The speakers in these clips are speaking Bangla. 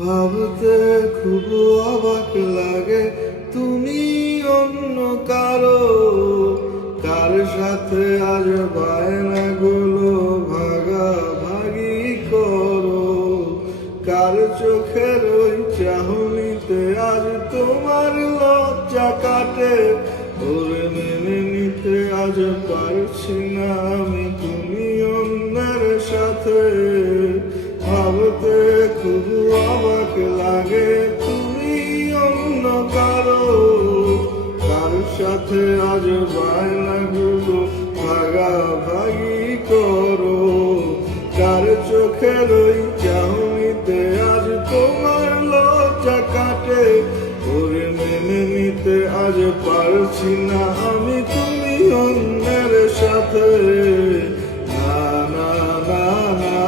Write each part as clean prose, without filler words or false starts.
ভাবতে খুব অবাক লাগে তুমি অন্য কারো, কার সাথে আজ বায়নাগুলো ভাগাভাগি করো। কার চোখের ওই চাহনিতে আজ তোমার লজ্জা কাটে, ওরে মেনে নিতে আজ পারছি না আমি তুমি অন্যের সাথে। ভাবতে খুব অবাক লাগে তুমি অন্য কারো, কার সাথে আজ বায়নাগুলো ভাগাভাগি করো। কার চোখের ওই চাহনিতে আজ তোমার লজ্জা কাটে, ওরে মেনে নিতে আজ পারছি না আমি তুমি অন্যের সাথে। না না না না,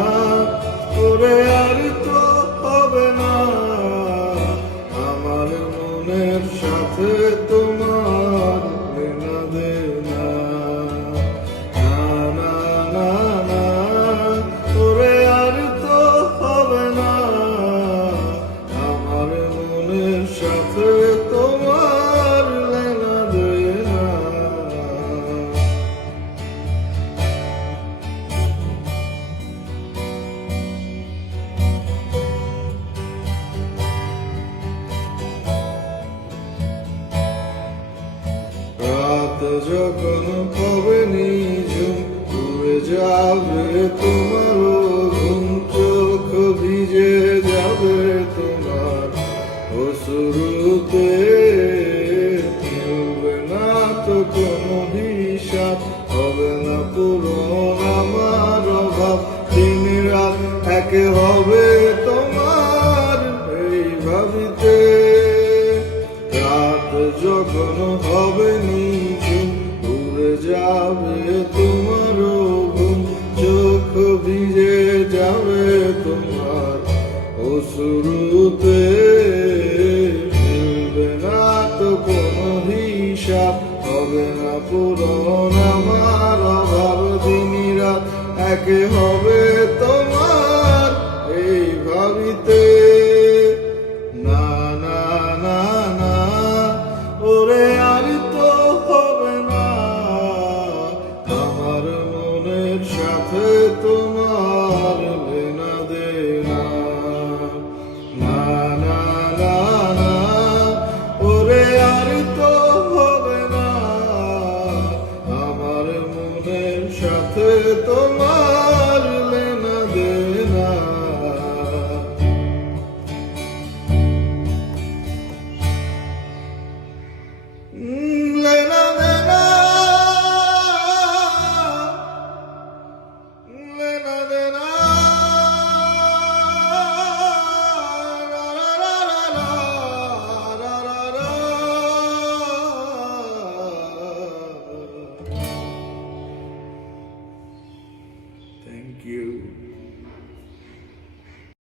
ওরে আর তো হবে না আমার মনের সাথে তোমার লেনা দেনা। না না না না, ওরে আর তো হবে না আমার মনের সাথে তোমার লেনা দেনা। রাত যখন হবে নিঝুম উড়ে যাবে তোমার ঘুম, চোখ ভিজে যাবে তোমার অশ্রুতে। মিলবে না তো কোনো হিসাব, হবে না পূরণ আমার অভাব। দিন রাত একে হবে তোমার এই ভাবিতে। রাত যখন হবে নিঝুম উড়ে যাবে তোমার ঘুম, চোখ ভিজে যাবে তোমার অশ্রুতে। মিলবে না তো কোনো হিসাব, হবে না পূরণ আমার অভাব। দিন রাত একে হবে তোমার এই ভাবিতে। না না না না, ওরে আর তো হবে না আমার মনের সাথে তোমার লেনা দেনা। না না না না, ওরে আর তো হবে না আমার মনের সাথে তোমার লেনা দেনা। Mm.